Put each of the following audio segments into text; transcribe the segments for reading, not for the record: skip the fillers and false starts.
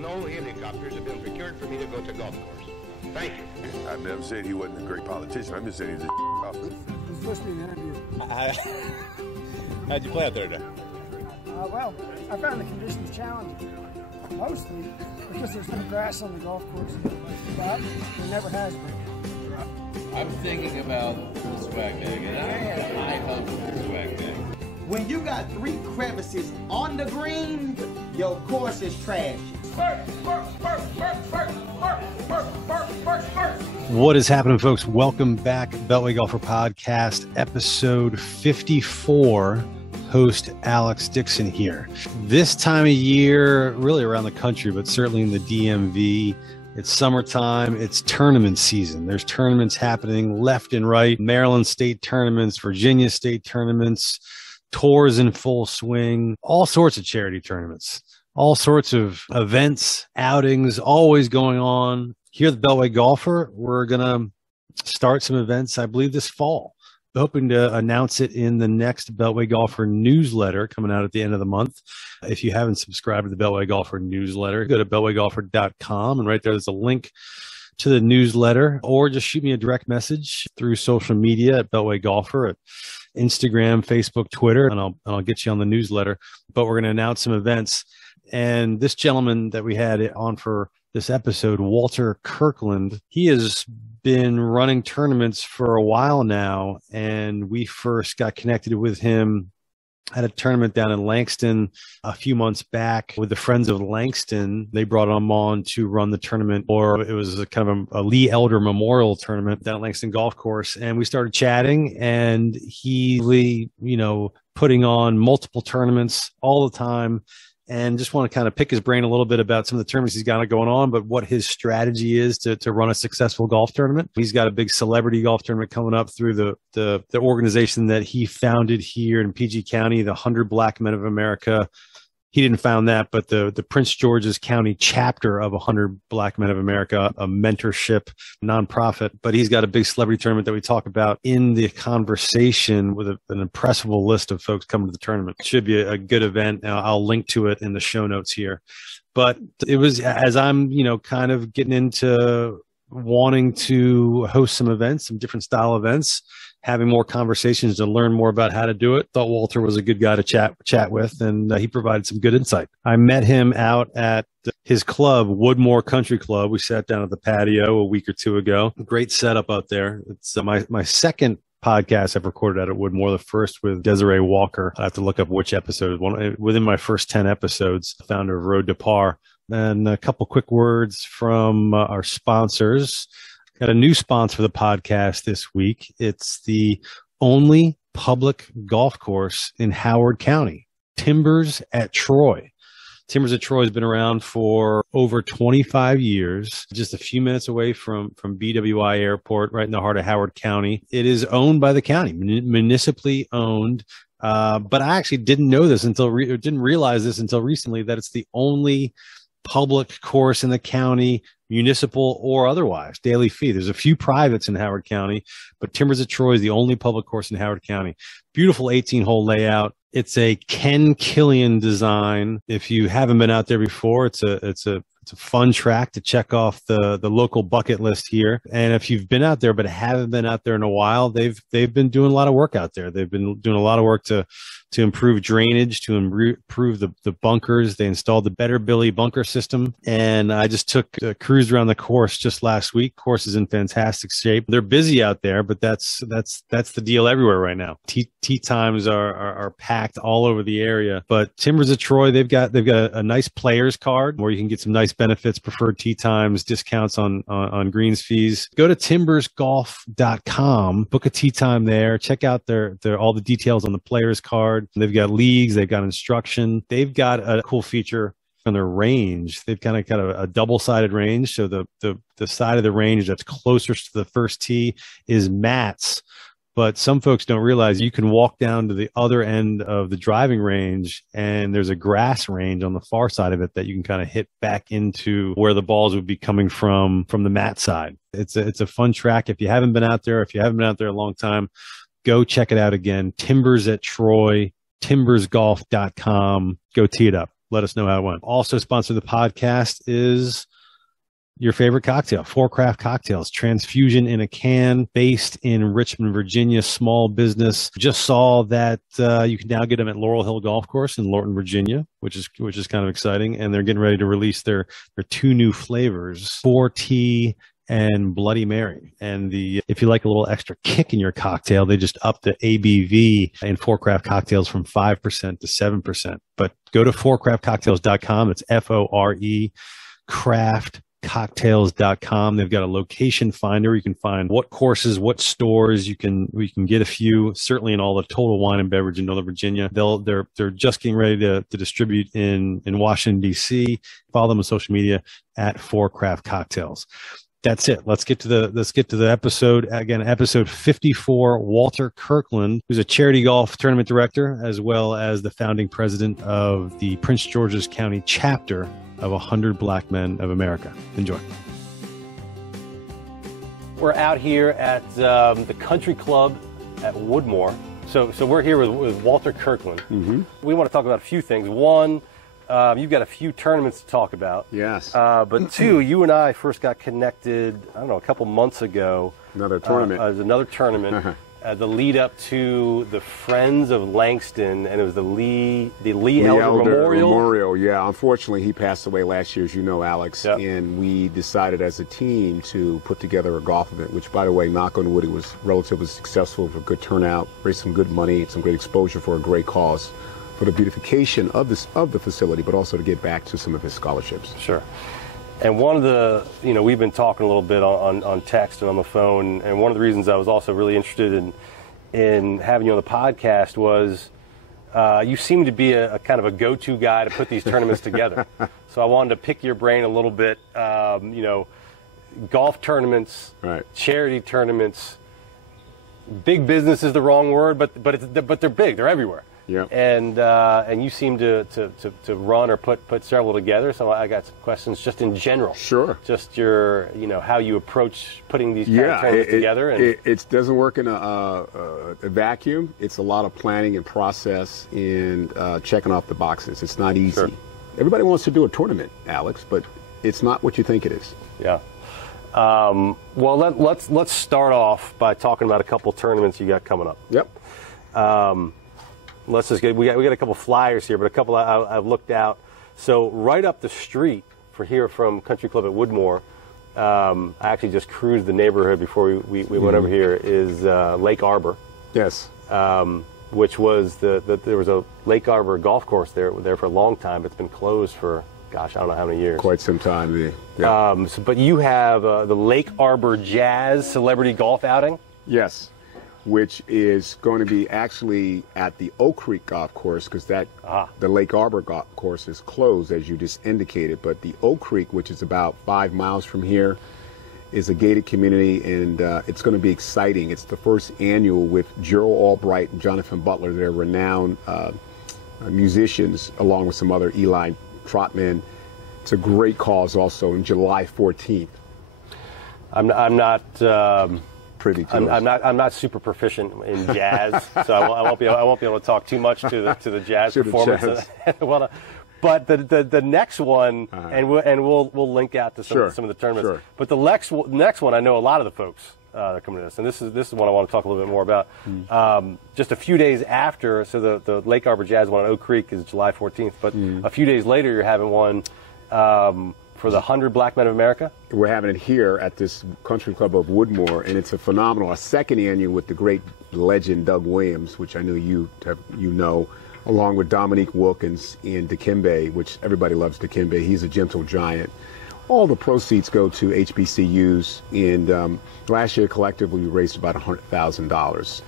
no helicopters have been procured for me to go to golf course. Thank you. I've never said he wasn't a great politician. I'm just saying he's a officer. I was listening to the interview. How'd you play out there today? Well, I found the conditions challenging, mostly because there's no grass on the golf course, but there never has been. I'm thinking about the swag bag, and I have high hopes for the swag bag. When you got 3 crevices on the green, your course is trash. What is happening, folks? Welcome back. Beltway Golfer Podcast, episode 54. Host Alex Dixon here. This time of year, really around the country, but certainly in the DMV, it's summertime. It's tournament season. There's tournaments happening left and right. Maryland state tournaments, Virginia state tournaments, tours in full swing, all sorts of charity tournaments, all sorts of events, outings, always going on. Here at the Beltway Golfer, we're going to start some events, I believe, this fall. Hoping to announce it in the next Beltway Golfer newsletter coming out at the end of the month. If you haven't subscribed to the Beltway Golfer newsletter, go to beltwaygolfer.com, and right there's a link to the newsletter, or just shoot me a direct message through social media at Beltway Golfer, at Instagram, Facebook, Twitter, and I'll get you on the newsletter. But we're going to announce some events. And this gentleman that we had on for this episode, Walter Kirkland, he has been running tournaments for a while now, and we first got connected with him at a tournament down in Langston a few months back with the Friends of Langston. They brought him on to run the tournament, or it was a kind of a Lee Elder Memorial tournament down at Langston Golf Course. And we started chatting, and he, putting on multiple tournaments all the time. And just want to kind of pick his brain a little bit about some of the tournaments he's got going on, but what his strategy is to run a successful golf tournament. He's got a big celebrity golf tournament coming up through the organization that he founded here in PG County, the 100 Black Men of America. He didn't found that, but the Prince George's County chapter of 100 Black Men of America, a mentorship nonprofit. But he's got a big celebrity tournament that we talk about in the conversation with an impressive list of folks coming to the tournament. It should be a good event. I'll link to it in the show notes here. But it was, as I'm, kind of getting into wanting to host some events, some different style events, having more conversations to learn more about how to do it. Thought Walter was a good guy to chat with, and he provided some good insight. I met him out at his club, Woodmore Country Club. We sat down at the patio a week or two ago. Great setup out there. It's my second podcast I've recorded out at Woodmore, the first with Desiree Walker. I have to look up which episode. Within my first 10 episodes, founder of Road to Par. And a couple quick words from our sponsors. Got a new sponsor for the podcast this week. It's the only public golf course in Howard County, Timbers at Troy. Timbers at Troy has been around for over 25 years, just a few minutes away from BWI Airport, right in the heart of Howard County. It is owned by the county, municipally owned. But I actually didn't know this didn't realize this until recently, that it's the only public course in the county, municipal or otherwise, daily fee. There's a few privates in Howard County, but Timbers at Troy is the only public course in Howard County. Beautiful 18-hole layout. It's a Ken Killian design. If you haven't been out there before, it's a fun track to check off the local bucket list here. And if you've been out there but haven't been out there in a while, they've been doing a lot of work out there. They've been doing a lot of work to improve drainage, to improve the bunkers. They installed the Better Billy bunker system. And I just took a cruise around the course just last week. Course is in fantastic shape. They're busy out there, but that's the deal everywhere right now. Tee times are packed all over the area. But Timbers at Troy, they've got a nice players card where you can get some nice benefits, preferred tee times, discounts on greens fees. Go to timbersgolf.com, book a tee time there, check out their all the details on the players card. They've got leagues, they've got instruction. They've got a cool feature on their range. They've kind of got a double-sided range. So the side of the range that's closest to the first tee is mats. But some folks don't realize you can walk down to the other end of the driving range, and there's a grass range on the far side of it that you can kind of hit back into where the balls would be coming from the mat side. It's a fun track. If you haven't been out there, a long time, go check it out again. Timbers at Troy, timbersgolf.com. Go tee it up. Let us know how it went. Also sponsored the podcast is your favorite cocktail, Fore Craft Cocktails, Transfusion in a can, based in Richmond, Virginia, small business. Just saw that you can now get them at Laurel Hill Golf Course in Lorton, Virginia, which is kind of exciting. And they're getting ready to release their 2 new flavors, 4 Tea and Bloody Mary. And if you like a little extra kick in your cocktail, they just upped the ABV in Fore Craft Cocktails from 5% to 7%. But go to forecraftcocktails.com. It's FORE craftcocktails.com. They've got a location finder. You can find what courses, what stores we can get a few, certainly in all the Total Wine and Beverage in Northern Virginia. They're just getting ready to distribute in Washington, D.C. Follow them on social media at Fore Craft Cocktails. That's it. Let's get to the episode. Again, episode 54, Walter Kirkland, who's a charity golf tournament director, as well as the founding president of the Prince George's County chapter of 100 Black Men of America. Enjoy. We're out here at the Country Club at Woodmore. So we're here with Walter Kirkland. Mm-hmm. We want to talk about a few things. One, you've got a few tournaments to talk about. Yes. But 2, you and I first got connected, I don't know, a couple months ago. Another tournament. Another tournament. The lead up to the Friends of Langston, and it was the Lee Elder Memorial. Yeah, unfortunately, he passed away last year, as you know, Alex. Yep. And we decided as a team to put together a golf event, which, by the way, knock on wood, it was relatively successful, with a good turnout, raised some good money, some great exposure for a great cause, for the beautification of the facility, but also to get back to some of his scholarships. Sure. And one of the, we've been talking a little bit on text and on the phone, and one of the reasons I was also really interested in having you on the podcast was you seem to be a kind of a go-to guy to put these tournaments together. So I wanted to pick your brain a little bit, golf tournaments, right, charity tournaments. Big business is the wrong word, but they're big. They're everywhere. Yeah. And you seem to run or put several together. So I got some questions just in general. Sure. Just your, how you approach putting these kind of tournaments together. And it doesn't work in a vacuum. It's a lot of planning and process and checking off the boxes. It's not easy. Sure. Everybody wants to do a tournament, Alex, but it's not what you think it is. Yeah. Well, let's start off by talking about a couple tournaments you got coming up. Yep. Let's just we got a couple flyers here, but a couple I've looked out. So right up the street from Country Club at Woodmore, I actually just cruised the neighborhood before we went over here, is Lake Arbor. Yes. Which was there was a Lake Arbor golf course there for a long time. It's been closed for, gosh, I don't know how many years. Quite some time. Yeah. But you have the Lake Arbor Jazz Celebrity Golf Outing? Yes. Which is going to be actually at the Oak Creek Golf Course, because the Lake Arbor Golf Course is closed, as you just indicated. But the Oak Creek, which is about 5 miles from here, is a gated community, and it's going to be exciting. It's the first annual with Gerald Albright and Jonathan Butler. They're renowned musicians, along with some other Eli Trotman. It's a great cause also, on July 14th. I'm not... Pretty I'm not super proficient in jazz, so I won't be able to talk too much to the jazz performance. But the next one, and we'll link out to some of the tournaments. Sure. But the next one, I know a lot of the folks that are coming to this, and this is one I want to talk a little bit more about. Just a few days after, so the Lake Arbor Jazz one on Oak Creek is July 14th, but a few days later you're having one for the 100 Black Men of America. We're having it here at this Country Club of Woodmore, and it's a phenomenal, a second annual with the great legend Doug Williams, which I know you know, along with Dominique Wilkins and Dikembe, which everybody loves Dikembe. He's a gentle giant. All the proceeds go to HBCUs, and last year collectively we raised about $100,000.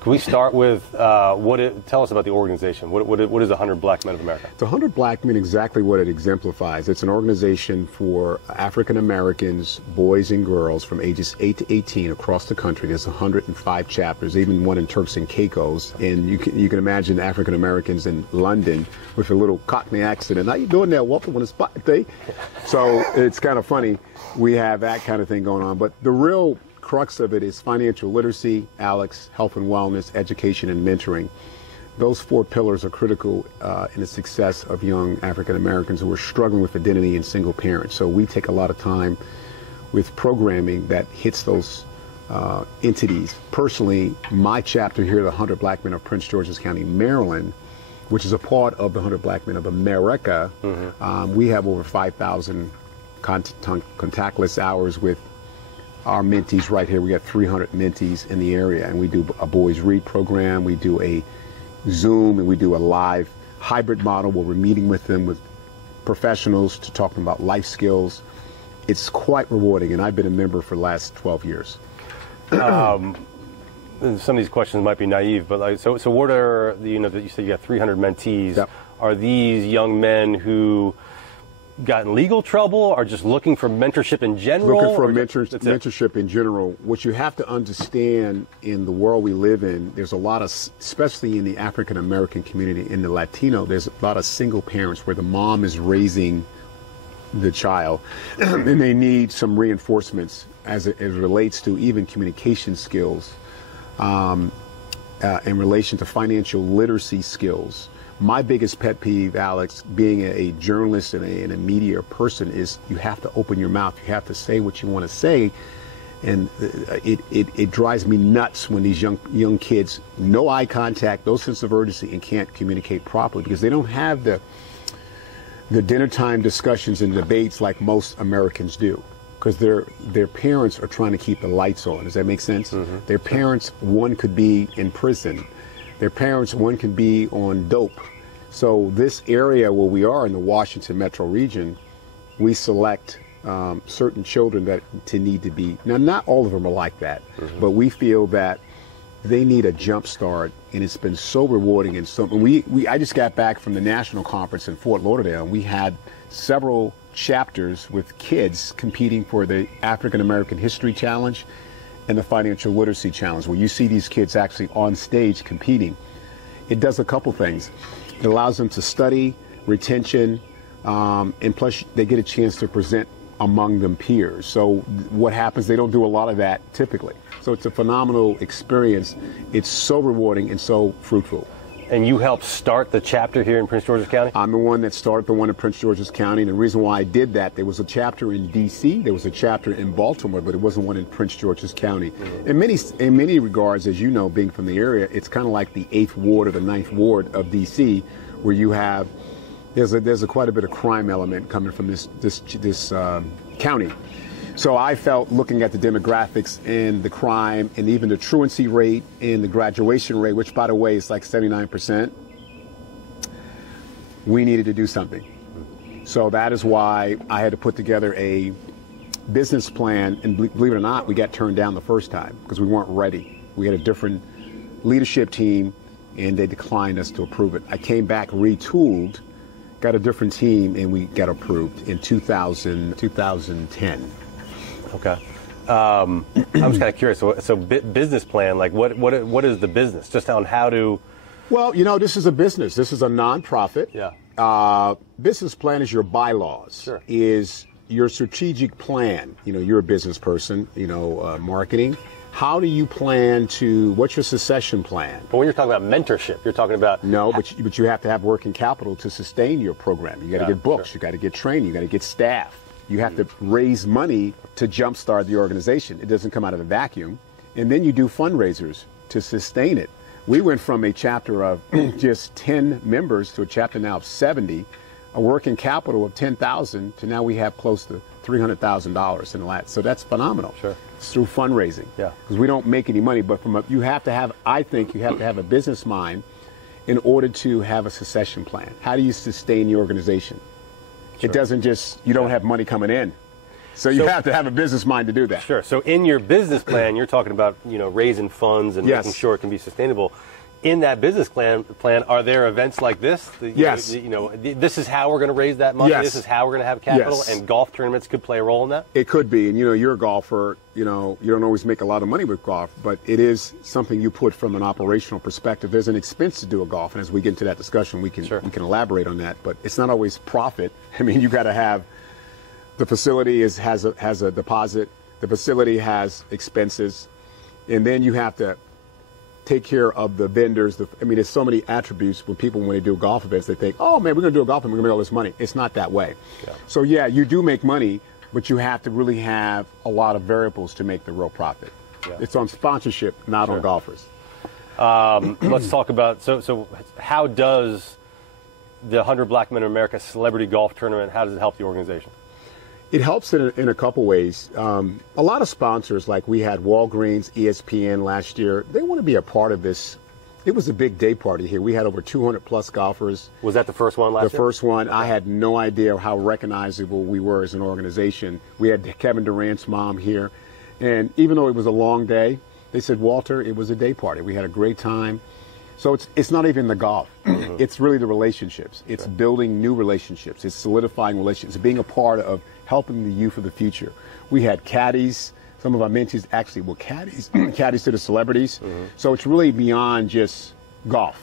Can we start with tell us about the organization? What is the 100 Black Men of America? The 100 Black Men, exactly what it exemplifies. It's an organization for African Americans, boys and girls from ages 8 to 18 across the country. There's 105 chapters, even one in Turks and Caicos. And you can imagine African Americans in London with a little Cockney accent. And how you doing there, Walter? When it's spot day. So it's kind of funny. We have that kind of thing going on. But the real crux of it is financial literacy, Alex, health and wellness, education and mentoring. those 4 pillars are critical in the success of young African Americans who are struggling with identity and single parents. So we take a lot of time with programming that hits those entities. Personally, my chapter here, the 100 Black Men of Prince George's County, Maryland, which is a part of the 100 Black Men of America, we have over 5,000 contactless hours with our mentees right here. We got 300 mentees in the area, and we do a boys read program, we do a Zoom, and we do a live hybrid model where we're meeting with them with professionals to talk about life skills. It's quite rewarding, and I've been a member for the last 12 years. Some of these questions might be naive, but like, so what are the, you said you got 300 mentees. Yep. Are these young men who got in legal trouble, or just looking for mentorship in general? Looking for mentorship in general. What you have to understand in the world we live in, there's a lot of, especially in the African American community, in the Latino, there's a lot of single parents where the mom is raising the child, and they need some reinforcements as it relates to even communication skills, in relation to financial literacy skills. My biggest pet peeve, Alex, being a journalist and a media person, is you have to open your mouth. You have to say what you want to say. And it drives me nuts when these young kids, no eye contact, no sense of urgency, and can't communicate properly because they don't have the dinner time discussions and debates like most Americans do, because their parents are trying to keep the lights on. Does that make sense? Their parents, one could be in prison. Their parents, one could be on dope. So this area where we are in the Washington metro region, we select certain children that need to be, now not all of them are like that, but we feel that they need a jump start, and it's been so rewarding. And so I just got back from the national conference in Fort Lauderdale, and we had several chapters with kids competing for the African American History Challenge and the Financial Literacy Challenge, where you see these kids actually on stage competing. It does a couple things. It allows them to study, retention, and plus they get a chance to present among them peers. So what happens, they don't do a lot of that typically. So it's a phenomenal experience. It's so rewarding and so fruitful. And you helped start the chapter here in Prince George's County? I'm the one that started the one in Prince George's County. And the reason why I did that, there was a chapter in D.C., there was a chapter in Baltimore, but it wasn't one in Prince George's County. In many regards, as you know, being from the area, it's kind of like the 8th Ward or the 9th Ward of D.C., where you have, there's quite a bit of crime element coming from this county. So I felt, looking at the demographics and the crime and even the truancy rate and the graduation rate, which by the way is like 79%, we needed to do something. So that is why I had to put together a business plan, and believe it or not, we got turned down the first time because we weren't ready. We had a different leadership team and they declined us to approve it. I came back retooled, got a different team, and we got approved in 2010. Okay. I was kind of curious. So business plan, like what is the business? Just on how to... Well, this is a business. This is a nonprofit. Yeah. Business plan is your bylaws. Sure. Is your strategic plan. You're a business person, marketing. How do you plan to, what's your succession plan? But when you're talking about mentorship, you're talking about... No, but you have to have working capital to sustain your program. You got to get books, sure. You got to get training, you got to get staff. You have to raise money to jumpstart the organization. It doesn't come out of a vacuum. And then you do fundraisers to sustain it. We went from a chapter of just 10 members to a chapter now of 70, a working capital of $10,000 to now we have close to $300,000 in the last. So that's phenomenal. Sure. It's through fundraising. Yeah. Because we don't make any money, but you have to have a business mind in order to have a succession plan. How do you sustain the organization? Sure. It doesn't just, you don't have money coming in. So you have to have a business mind to do that. Sure. So in your business plan, you're talking about, raising funds and making sure it can be sustainable. In that business plan, are there events like this? Yes. This is how we're going to raise that money. Yes. This is how we're going to have capital. Yes. And golf tournaments could play a role in that? It could be. And, you're a golfer. You don't always make a lot of money with golf, but it is something you put from an operational perspective. There's an expense to do a golf. And as we get into that discussion, we can elaborate on that. But it's not always profit. I mean, you got to have, the facility has a deposit. The facility has expenses. And then you have to take care of the vendors. I mean, there's so many attributes when they do golf events, they think, oh man, we're going to do a golf event, we're going to make all this money. It's not that way. Yeah. So yeah, you do make money, but you have to really have a lot of variables to make the real profit. Yeah. It's on sponsorship, not on golfers. Let's talk about, so how does the 100 Black Men in America Celebrity Golf Tournament, how does it help the organization? It helps in a couple ways. A lot of sponsors, like we had Walgreens, ESPN last year, they want to be a part of this. It was a big day party here. We had over 200 plus golfers. Was that the first one last year? The first one. I had no idea how recognizable we were as an organization. We had Kevin Durant's mom here. And even though it was a long day, they said, Walter, it was a day party. We had a great time. So it's not even the golf. It's really the relationships. It's building new relationships. It's solidifying relationships. It's being a part of helping the youth of the future. We had caddies. Some of our mentees actually were caddies, caddies to the celebrities. So it's really beyond just golf.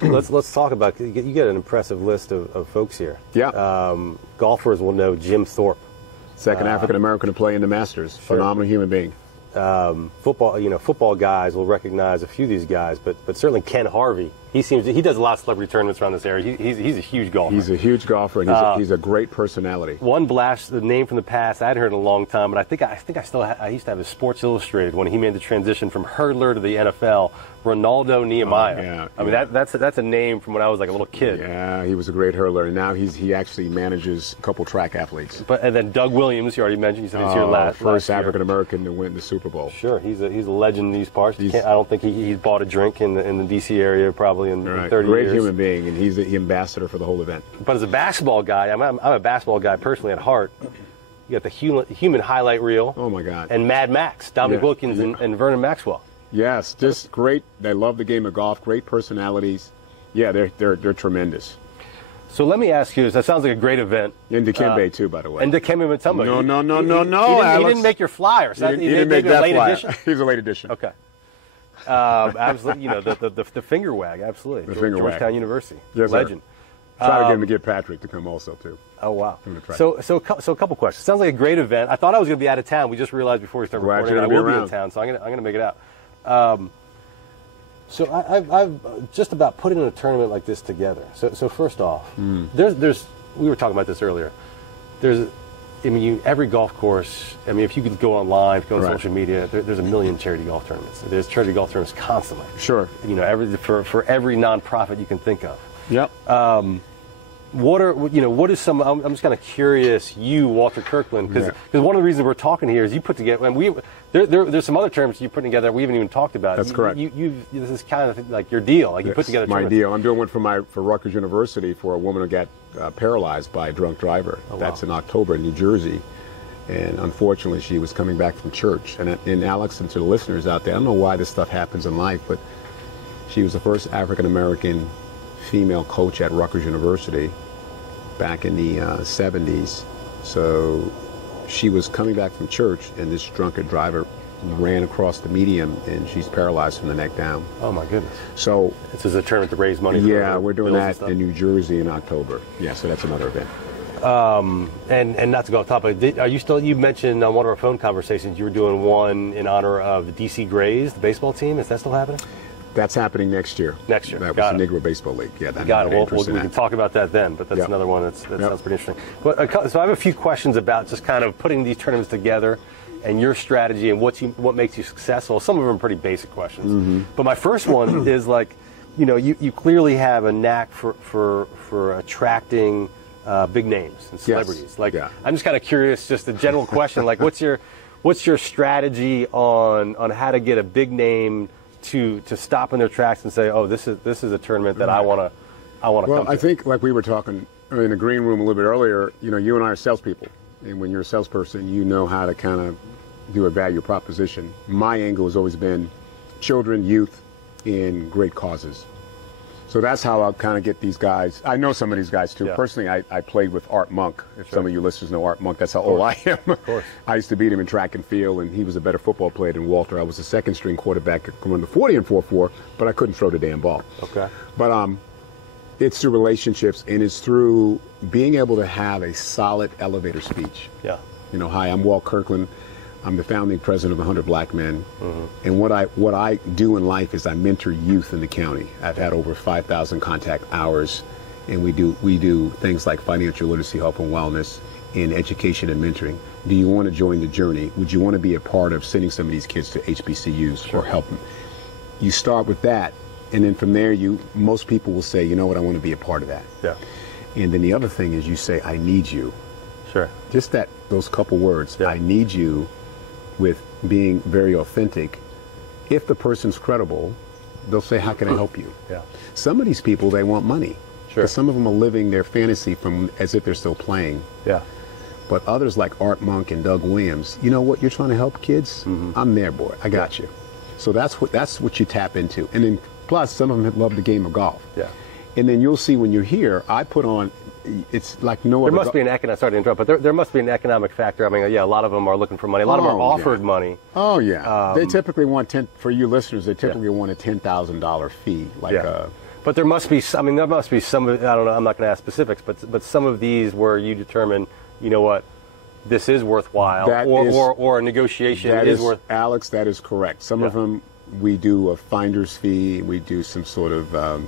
Let's talk about, you get an impressive list of folks here. Yeah. Golfers will know Jim Thorpe. Second African American to play in the Masters. Phenomenal human being. Football guys will recognize a few of these guys, but certainly Ken Harvey. He does a lot of celebrity tournaments around this area. He's a huge golfer. He's a huge golfer, and he's a great personality. One blast, the name from the past, I hadn't heard in a long time, but I used to have his Sports Illustrated when he made the transition from hurdler to the NFL. Ronaldo Nehemiah. I mean, that's a name from when I was like a little kid. Yeah, he was a great hurler, and now he actually manages a couple track athletes. And then Doug Williams, you already mentioned. You said he's here last first African American to win the Super Bowl. Sure, he's a legend in these parts. I don't think he's bought a drink in the D.C. area probably in 30 years. Great human being, and he's the ambassador for the whole event. But as a basketball guy, I'm a basketball guy personally at heart. You got the human highlight reel. Oh my God! And Mad Max, Dominic Wilkins, and Vernon Maxwell. Yes, just great. They love the game of golf. Great personalities. Yeah, they're tremendous. So let me ask you, that sounds like a great event. And Dikembe too, by the way. And Dikembe Mutombo. No, he didn't make your flyer. So he didn't make that late flyer. Edition? He's a late edition. Okay. Absolutely. The finger wag. Absolutely. The finger wag. Georgetown University. Yes, legend. Try to get Patrick to come also too. Oh wow. So a couple questions. Sounds like a great event. I thought I was going to be out of town. We just realized before we started recording I will be in town, so I'm going to make it out. So I've just about putting a tournament like this together. So first off, there's we were talking about this earlier. Every golf course. I mean, if you could go online, go on social media, there's a million charity golf tournaments. There's charity golf tournaments constantly. Sure. For every nonprofit you can think of. Yep. What is some? I'm just kind of curious, Walter Kirkland, because one of the reasons we're talking here is you put together, and there's some other terms you put together we haven't even talked about. That's correct. This is kind of like your deal. Like you put together. My deal. I'm doing one for Rutgers University for a woman who got paralyzed by a drunk driver. Oh, that's in October in New Jersey, and unfortunately she was coming back from church. And Alex, and to the listeners out there, I don't know why this stuff happens in life, but she was the first African American female coach at Rutgers University back in the 70s. So she was coming back from church, and this drunken driver ran across the median, and she's paralyzed from the neck down. Oh my goodness. So this is a tournament to raise money. Yeah, we're doing that in New Jersey in October. Yeah, so that's another event. And not to go off topic, are you still? You mentioned on one of our phone conversations you were doing one in honor of the DC Grays, the baseball team. Is that still happening? That's happening next year. Next year. That was the Negro Baseball League. Yeah, that got it. We can talk about that then, but that's another one that sounds pretty interesting. But, so I have a few questions about just kind of putting these tournaments together and your strategy and what makes you successful. Some of them are pretty basic questions. But my first one is like, you clearly have a knack for attracting big names and celebrities. Yes. I'm just kind of curious, just a general question, like what's your strategy on how to get a big name to stop in their tracks and say, oh, this is a tournament that I want to come to. Well, I think like we were talking in the green room a little bit earlier, you and I are salespeople. And when you're a salesperson, you know how to kind of do a value proposition. My angle has always been children, youth, and great causes. So that's how I'll kind of get these guys. I know some of these guys too. Yeah. Personally, I played with Art Monk. If some of you listeners know Art Monk, that's how old I am. Of course. I used to beat him in track and field, and he was a better football player than Walter. I was a second string quarterback going to 40 and 4-4, but I couldn't throw the damn ball. Okay. But it's through relationships, and it's through being able to have a solid elevator speech. Yeah. Hi, I'm Walt Kirkland. I'm the founding president of 100 Black Men. And what I do in life is I mentor youth in the county. I've had over 5,000 contact hours, and we do things like financial literacy, health and wellness, and education and mentoring. Do you want to join the journey? Would you want to be a part of sending some of these kids to HBCUs or help them? You start with that, and then from there, most people will say, you know what, I want to be a part of that. Yeah. And then the other thing is you say, I need you. Sure. Just those couple words, Yeah. I need you, with being very authentic. If the person's credible, they'll say, how can I help you? Yeah. Some of these people, they want money. Sure. 'Cause some of them are living their fantasy from as if they're still playing. Yeah. But others like Art Monk and Doug Williams, you know what, you're trying to help kids? I'm there, boy. I got you. So that's what you tap into. And then plus some of them love the game of golf. Yeah. And then you'll see when you're here, I put on, it's like no other. There must be an economic, sorry to interrupt, but there must be an economic factor. I mean, yeah, a lot of them are looking for money. A lot of them are offered money. Oh, yeah. They typically want for you listeners, they typically want a $10,000 fee. But there must be some, I don't know, I'm not going to ask specifics, but some of these where you determine, you know what, this is worthwhile, or a negotiation is worth. Alex, that is correct. Some of them, we do a finder's fee, we do some sort of,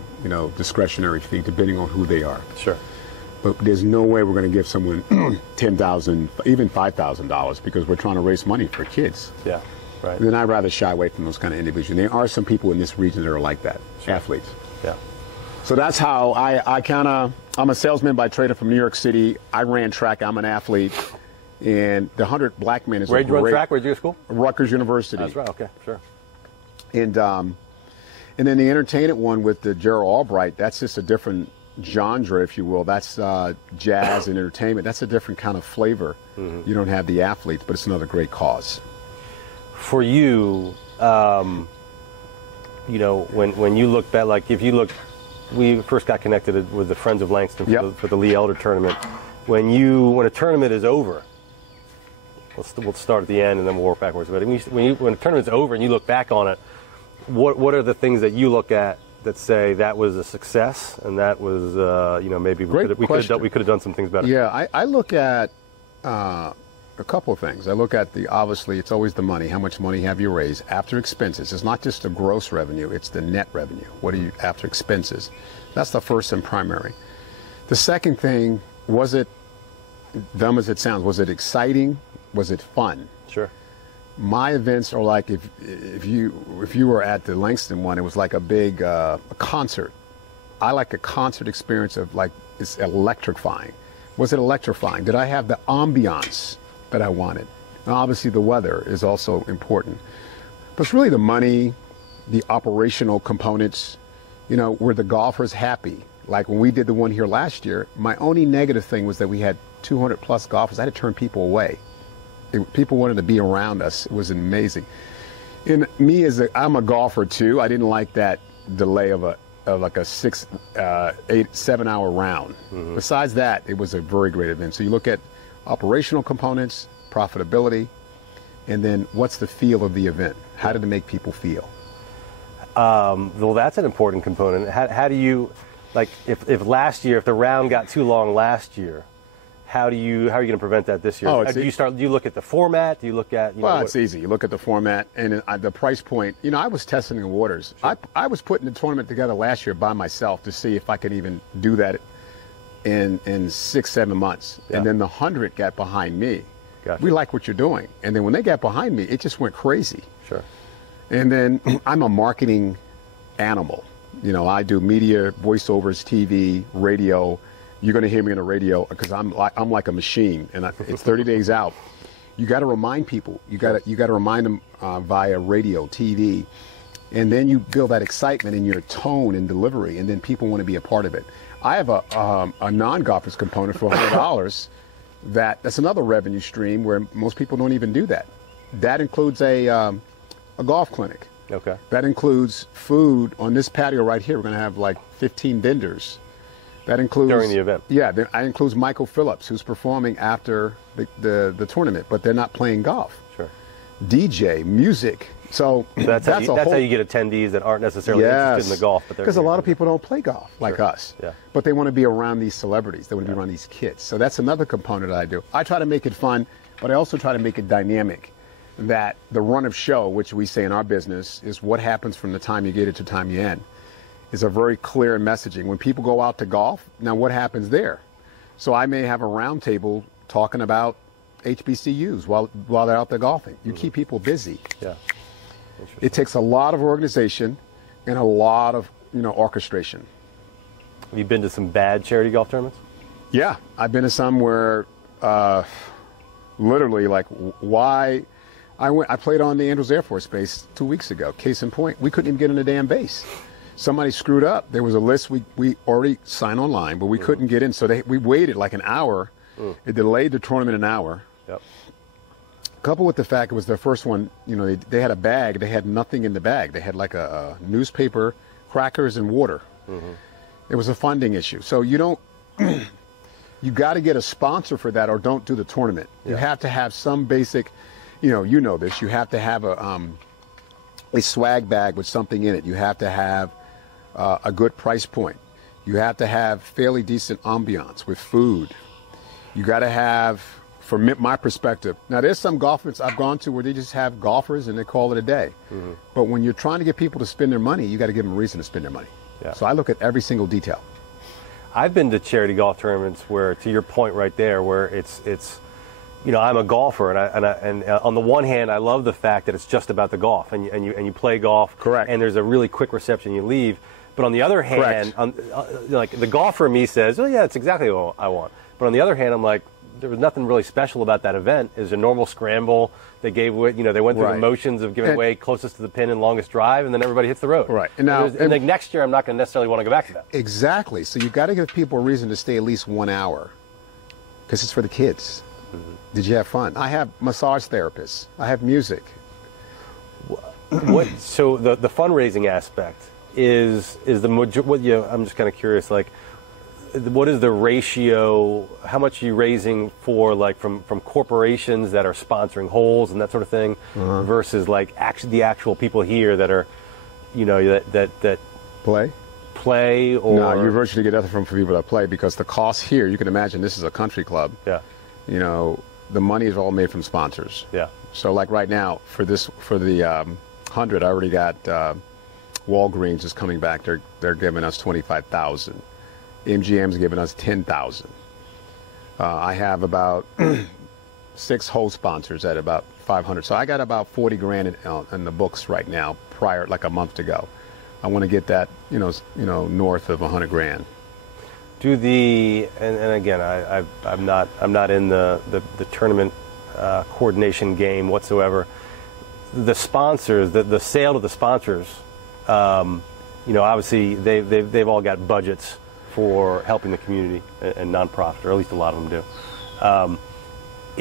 discretionary fee, depending on who they are. Sure. But there's no way we're going to give someone $10,000, even $5,000, because we're trying to raise money for kids. Yeah, right. Then I'd rather shy away from those kind of individuals. There are some people in this region that are like that, athletes. Yeah. So that's how I'm a salesman by trade from New York City. I ran track, I'm an athlete. And the 100 Black Men is Where'd you run track? Where'd you go to school? Rutgers University. That's right, okay, sure. And then the entertainment one with the Gerald Albright, that's just a different genre, if you will. That's jazz and entertainment. That's a different kind of flavor. You don't have the athletes, but it's another great cause. For you, when you look back, like if you look, we first got connected with the Friends of Langston for the Lee Elder tournament. When a tournament is over, we'll start at the end and then we'll work backwards. But when a tournament's over and you look back on it, what are the things that you look at that say that was a success and that was maybe we could have done some things better? Yeah, I look at a couple of things. I look at obviously it's always the money. How much money have you raised after expenses? It's not just the gross revenue; it's the net revenue. What are you after expenses? That's the first and primary. The second thing, was it, dumb as it sounds, was it exciting? Was it fun? Sure. My events are like if you were at the Langston one, it was like a big a concert. I like a concert experience of like it's electrifying. Was it electrifying? Did I have the ambiance that I wanted? Now, obviously, the weather is also important, but it's really the money, the operational components. Were the golfers happy? Like when we did the one here last year, my only negative thing was that we had 200 plus golfers. I had to turn people away. People wanted to be around us. It was amazing. And me I'm a golfer too. I didn't like that delay of like a 6, 8, 7 hour round. Besides that, it was a very great event. So you look at operational components, profitability, and then what's the feel of the event? How did it make people feel? Well, that's an important component. How do you, like, if the round got too long last year, how are you going to prevent that this year? Do you look at the format? Do you look at, it's easy. You look at the format and the price point. I was testing the waters. Sure. I was putting the tournament together last year by myself to see if I could even do that in 6, 7 months. Yeah. And then the 100 got behind me. Gotcha. We like what you're doing. And then when they got behind me, it just went crazy. Sure. And then I'm a marketing animal. I do media, voiceovers, TV, radio. You're going to hear me on the radio because I'm like a machine, and it's 30 days out. You got to remind people. You got to remind them via radio, TV, and then you build that excitement in your tone and delivery, and then people want to be a part of it. I have a non-golfers component for $100. That's another revenue stream where most people don't even do that. That includes a golf clinic. Okay. That includes food on this patio right here. We're going to have like 15 vendors. That includes during the event. Yeah, that includes Michael Phillips, who's performing after the tournament, but they're not playing golf. Sure. DJ, music. So that's how you get attendees that aren't necessarily interested in the golf, but because a lot of people don't play golf like us. Yeah. But they want to be around these celebrities. They want to be around these kids. So that's another component I do. I try to make it fun, but I also try to make it dynamic. that the run of show, which we say in our business, is what happens from the time you get it to the time you end, is a very clear messaging. When people go out to golf, now what happens there? So I may have a round table talking about HBCUs while they're out there golfing. You keep people busy. Yeah. It takes a lot of organization and a lot of orchestration. Have you been to some bad charity golf tournaments? Yeah, I've been to some where literally like why I played on the Andrews Air Force Base 2 weeks ago. Case in point, we couldn't even get on the damn base. Somebody screwed up. There was a list we already signed online, but we couldn't get in. So we waited like an hour. It delayed the tournament an hour. Yep. Coupled with the fact it was their first one, they had a bag. They had nothing in the bag. They had like a newspaper, crackers, and water. It was a funding issue. So you don't. You got to get a sponsor for that, or don't do the tournament. You have to have some basic, you know this. You have to have a swag bag with something in it. You have to have a good price point. You have to have fairly decent ambiance with food. You got to have, from my perspective, now there's some golf events I've gone to where they just have golfers and they call it a day. But when you're trying to get people to spend their money, you got to give them a reason to spend their money. Yeah. So I look at every single detail. I've been to charity golf tournaments where, to your point right there, where it's I'm a golfer, and on the one hand, I love the fact that it's just about the golf, and you play golf. Correct. And there's a really quick reception, you leave. But on the other hand, like the golfer in me says, oh yeah, it's exactly what I want. But on the other hand, I'm like, there was nothing really special about that event. It was a normal scramble. They gave, they went through the motions of giving away closest to the pin and longest drive, and then everybody hits the road. Right. And like next year, I'm not going to necessarily want to go back to that. Exactly. So you got to give people a reason to stay at least 1 hour, because it's for the kids. Did you have fun? I have massage therapists. I have music. So the fundraising aspect is the I'm just kind of curious, like, what is the ratio? How much are you raising for, like, from corporations that are sponsoring holes and that sort of thing, versus like the actual people here that are, that play or no? You virtually get nothing from people that play, because the cost here, you can imagine, this is a country club. Yeah. The money is all made from sponsors. Yeah. So like right now for the 100, I already got Walgreens is coming back. They're giving us 25,000. MGM's giving us 10,000. I have about 6 whole sponsors at about 500. So I got about 40 grand in the books right now, prior, like a month to go. I want to get that, north of 100 grand. Do and again, I'm not in the tournament coordination game whatsoever. The sponsors, the sale to the sponsors, obviously they've all got budgets for helping the community and nonprofit, or at least a lot of them do.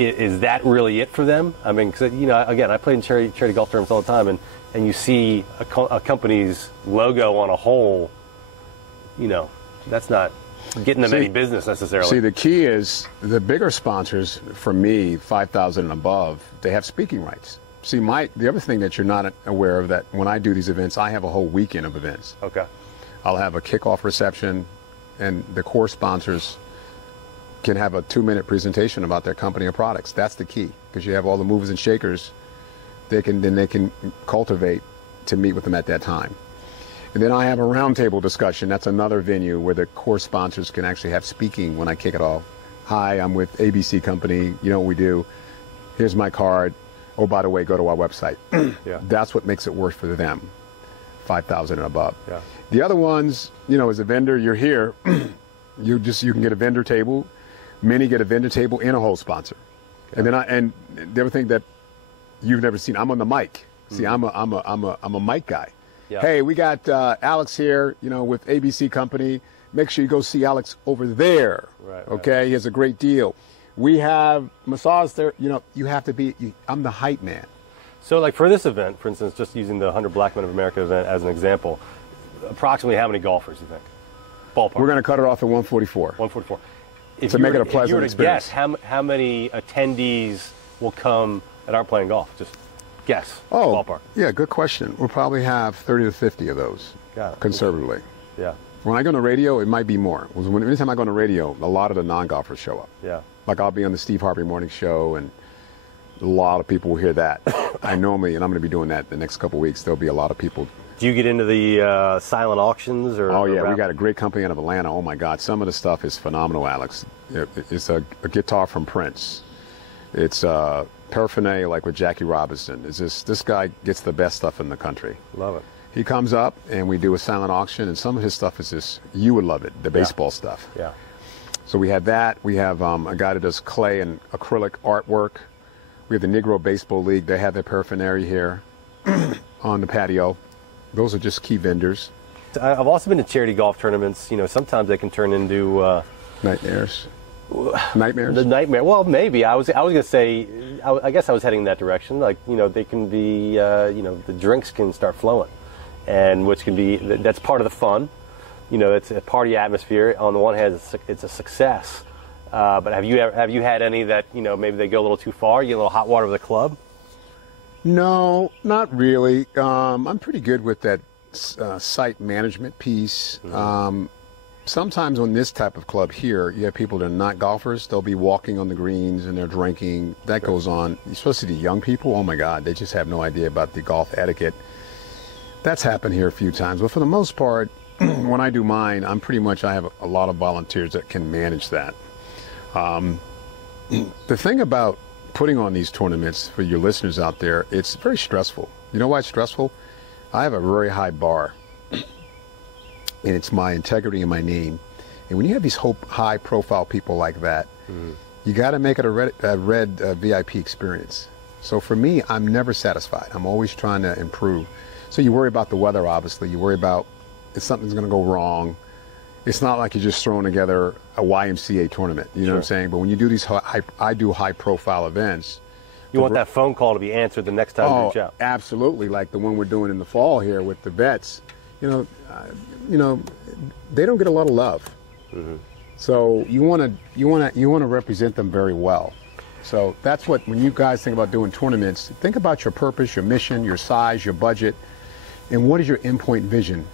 Is that really it for them? I mean, because again, I play in charity golf tournaments all the time, and you see a company's logo on a hole. That's not getting them any business necessarily. See, the key is the bigger sponsors, for me, 5,000 and above, they have speaking rights. See, the other thing that you're not aware of, that when I do these events, I have a whole weekend of events. Okay. I'll have a kickoff reception, and the core sponsors can have a 2-minute presentation about their company or products. That's the key, because you have all the movers and shakers. They can cultivate to meet with them at that time. And then I have a roundtable discussion. That's another venue where the core sponsors can actually have speaking when I kick it off. Hi, I'm with ABC Company. You know what we do. Here's my card. Oh, by the way, go to our website. Yeah. That's what makes it worth for them, 5,000 and above. Yeah. The other ones, as a vendor, you're here. You can get a vendor table. Many get a vendor table and a whole sponsor. Yeah. And the other thing that you've never seen, I'm on the mic. See, I'm a mic guy. Yeah. Hey, we got Alex here, with ABC Company. Make sure you go see Alex over there. Right. Okay, he has a great deal. We have massage there. You have to be. I'm the hype man. So, like for this event, for instance, just using the 100 Black Men of America event as an example, approximately how many golfers do you think? Ballpark. We're going to cut it off at 144. 144. To make it a pleasant experience. If you were to experience. guess, how many attendees will come that aren't playing golf? Just guess. Oh, ballpark. Yeah, good question. We'll probably have 30 to 50 of those, conservatively. Yeah. When I go on the radio, it might be more. Anytime I go on the radio, a lot of the non-golfers show up. Yeah. Like I'll be on the Steve Harvey Morning Show, and A lot of people will hear that. I normally, and I'm going to be doing that the next couple of weeks, there'll be a lot of people. Do you get into the silent auctions? Oh, yeah. We got a great company out of Atlanta. Oh, my God. Some of the stuff is phenomenal, Alex. It's a guitar from Prince. It's paraphernalia like with Jackie Robinson. It's just, this guy gets the best stuff in the country. Love it. He comes up, and we do a silent auction, and some of his stuff is just, you would love it, the baseball stuff. Yeah. So we have that. We have a guy that does clay and acrylic artwork. We have the Negro Baseball League. They have their paraphernalia here on the patio. Those are just key vendors. I've also been to charity golf tournaments. You know, sometimes they can turn into nightmares. Nightmares? The nightmare. Well, maybe. I was going to say, I guess I was heading in that direction. Like, you know, they can be, you know, the drinks can start flowing, and which can be, that's part of the fun. You know, it's a party atmosphere. On the one hand, it's a success. But have you had any that, you know, maybe they go a little too far? You get a little hot water with the club? No, not really. I'm pretty good with that site management piece. Mm-hmm. Sometimes on this type of club here, you have people that are not golfers. They'll be walking on the greens and they're drinking. That goes on, especially the young people. Oh, my God, they just have no idea about the golf etiquette. That's happened here a few times. But for the most part, when I do mine, I have a lot of volunteers that can manage that. The thing about putting on these tournaments for your listeners out there, it's very stressful. You know why it's stressful? I have a very high bar, and it's my integrity and my name. And when you have these high-profile people like that, you got to make it a red VIP experience. So for me, I'm never satisfied. I'm always trying to improve. So you worry about the weather, obviously. You worry about if something's going to go wrong. It's not like you're just throwing together a YMCA tournament. You know what I'm saying? But when you do these high-profile events, you want that phone call to be answered the next time you reach out. Absolutely, like the one we're doing in the fall here with the vets. You know, they don't get a lot of love. Mm-hmm. So you want to represent them very well. So that's what, when you guys think about doing tournaments, think about your purpose, your mission, your size, your budget, and what is your endpoint vision?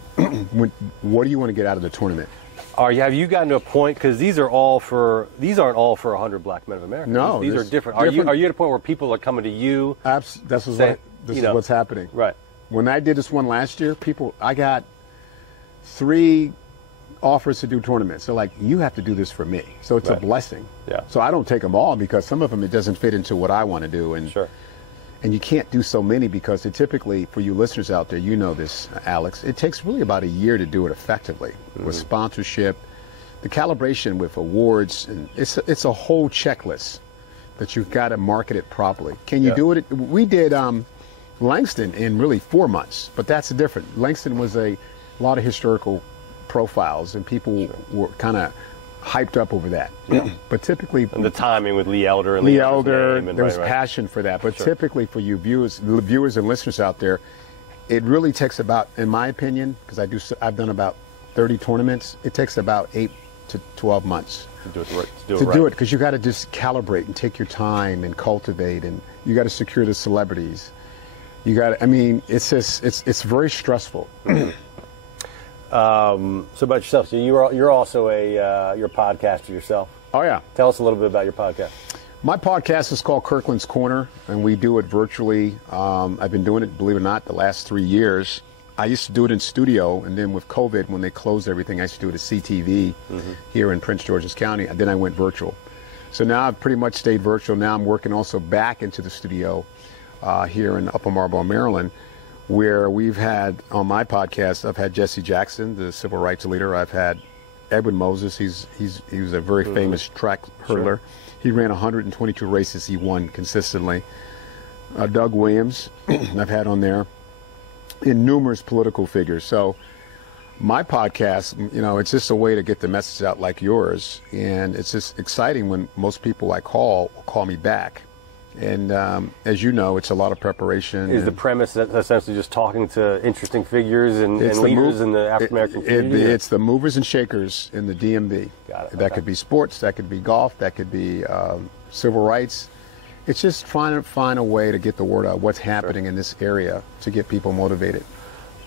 What do you want to get out of the tournament? Have you gotten to a point, because these aren't all for 100 Black Men of America. No, these are different. Are you at a point where people are coming to you? This is what's happening. Right. When I did this one last year, I got 3 offers to do tournaments. They're like, you have to do this for me. So it's a blessing. Yeah. So I don't take them all, because some of them, it doesn't fit into what I want to do. And sure. And you can't do so many, because it typically, for you listeners out there, you know this, Alex, it takes really about a year to do it effectively, with sponsorship, the calibration with awards, and it's a whole checklist that you've got to market it properly. Can you do it? We did Langston in really 4 months, but that's different. Langston was a lot of historical profiles, and people were kind of hyped up over that. Yeah. But typically, and the timing with Lee Elder and Lee Elder, there was passion for that. But typically, for you viewers and listeners out there, it really takes about, in my opinion, because I've done about 30 tournaments, it takes about 8 to 12 months to do it, because you got to just calibrate and take your time and cultivate, and you got to secure the celebrities. You got to, I mean, it's just, it's very stressful. So about yourself, so you're also you're a podcaster yourself. Oh yeah. Tell us a little bit about your podcast. My podcast is called Kirkland's Corner, and we do it virtually. I've been doing it, believe it or not, the last 3 years. I used to do it in studio, and then with COVID, when they closed everything, I used to do it at CTV here in Prince George's County, and then I went virtual. So now I've pretty much stayed virtual. Now I'm working also back into the studio here in Upper Marlboro, Maryland, where we've had, on my podcast, I've had Jesse Jackson, the civil rights leader. I've had Edwin Moses. He was a very famous track hurdler. Sure. He ran 122 races. He won consistently. Doug Williams, I've had on there, and numerous political figures. So my podcast, you know, it's just a way to get the message out like yours, and it's just exciting when most people I call will call me back. And as you know, it's a lot of preparation. Is the premise essentially just talking to interesting figures and leaders in the African American community? It's the movers and shakers in the DMV. Got it. That could be sports, that could be golf, that could be civil rights. It's just trying to find a way to get the word out, what's happening in this area, to get people motivated.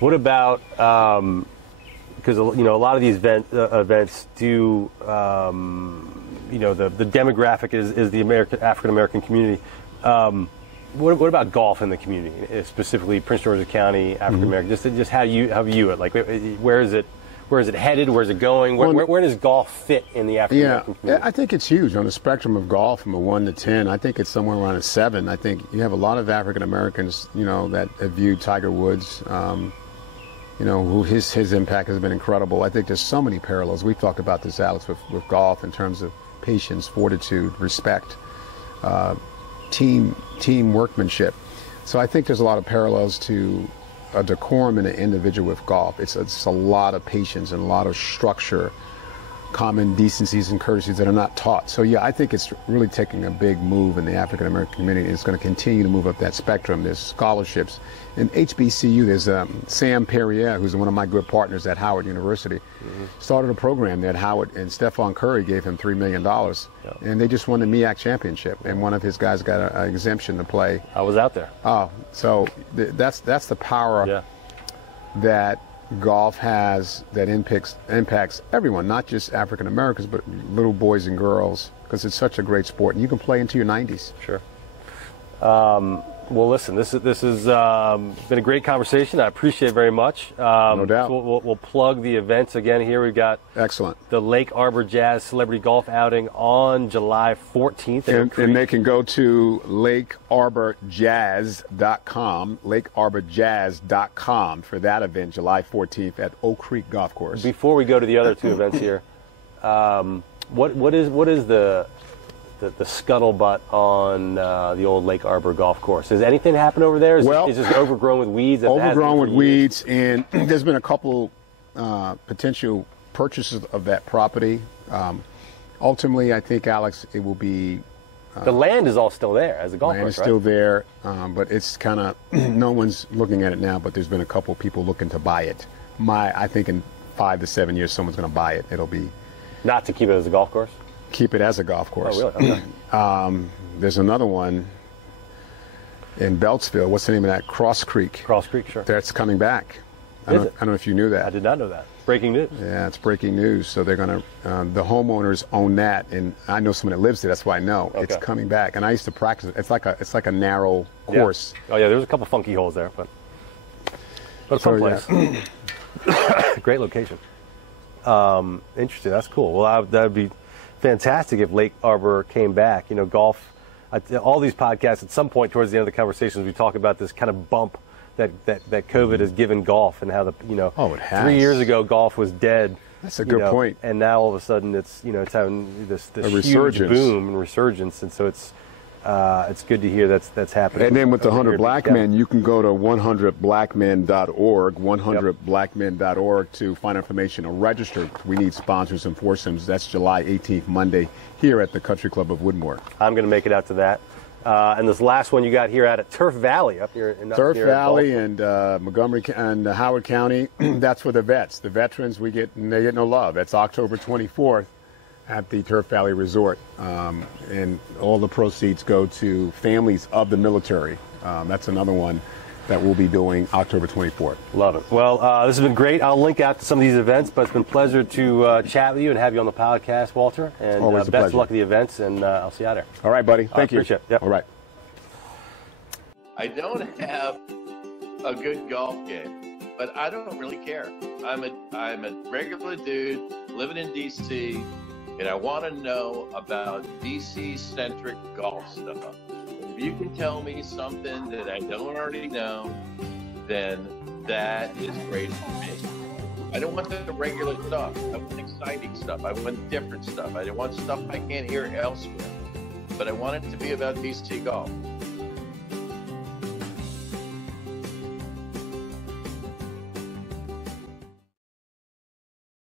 What about, because you know, a lot of these events do, you know, the demographic is the African American community. What about golf in the community, specifically Prince George's County, African American? Just how you view it. Like, where is it headed? Where's it going? Where does golf fit in the African American community? I think it's huge on the spectrum of golf from a 1 to 10. I think it's somewhere around a 7. I think you have a lot of African Americans, that have viewed Tiger Woods. Who his impact has been incredible. I think there's so many parallels. We've talked about this, Alex, with golf in terms of patience, fortitude, respect, team workmanship. So I think there's a lot of parallels to a decorum in an individual with golf. It's a lot of patience and a lot of structure, common decencies and courtesies that are not taught. So yeah, I think it's really taking a big move in the African American community. It's going to continue to move up that spectrum. There's scholarships. In HBCU, there's Sam Perrier, who's one of my good partners at Howard University, started a program there at Howard, and Stephon Curry gave him $3 million. And they just won the MEAC championship, and one of his guys got an exemption to play. I was out there. Oh, so that's the power that golf has, that impacts everyone, not just African Americans, but little boys and girls, because it's such a great sport, and you can play into your 90s. Sure. Well, listen, this has been a great conversation. I appreciate it very much. No doubt. So we'll plug the events again here. We've got the Lake Arbor Jazz Celebrity Golf Outing on July 14th. And they can go to lakearborjazz.com, lakearborjazz.com for that event, July 14th at Oak Creek Golf Course. Before we go to the other two events here, what is the scuttlebutt on the old Lake Arbor golf course? Has anything happened over there? Is it just overgrown with weeds? Overgrown with weeds, and there's been a couple potential purchases of that property. Ultimately, I think, Alex, it will be... the land is all still there as a golf course, right? Land is still there, but it's kind of... no one's looking at it now, but there's been a couple people looking to buy it. I think in 5 to 7 years, someone's going to buy it. It'll be... Not to keep it as a golf course? Keep it as a golf course. Oh, really? Okay. There's another one in Beltsville. What's the name of that? Cross Creek. Cross Creek, sure. That's coming back. I don't know if you knew that. I did not know that. Breaking news. Yeah, it's breaking news. So they're going to, the homeowners own that, and I know someone that lives there. That's why I know. Okay. It's coming back, and I used to practice it. It's like a narrow course. Yeah. Oh yeah, there's a couple funky holes there, but a fun place. Yeah. Great location. Interesting. That's cool. Well, that would be fantastic if Lake Arbor came back. Golf, all these podcasts, at some point towards the end of the conversations, we talk about this kind of bump that COVID has given golf, and how it has. 3 years ago golf was dead. That's a good point. And now all of a sudden it's having this huge boom and resurgence, and so it's good to hear that's happening. And then with the 100 Black Men, you can go to 100blackmen.org, 100blackmen.org to find information or register. We need sponsors and foursomes. That's July 18th, Monday, here at the Country Club of Woodmore. I'm going to make it out to that. And this last one you got here out at Turf Valley, up here in Turf Valley and Montgomery and Howard County. That's for the vets. The veterans, they get no love. That's October 24th. At the Turf Valley Resort, and all the proceeds go to families of the military. That's another one that we'll be doing October 24th. Love it. Well, this has been great. I'll link out to some of these events, but it's been a pleasure to chat with you and have you on the podcast, Walter. And best of luck at the events, and I'll see you out there. All right, buddy. Thank you. Appreciate it. Yep. All right. I don't have a good golf game, but I don't really care. I'm a regular dude living in D.C., and I want to know about DC-centric golf stuff. If you can tell me something that I don't already know, then that is great for me. I don't want the regular stuff. I want exciting stuff. I want different stuff. I want stuff I can't hear elsewhere. But I want it to be about DC golf.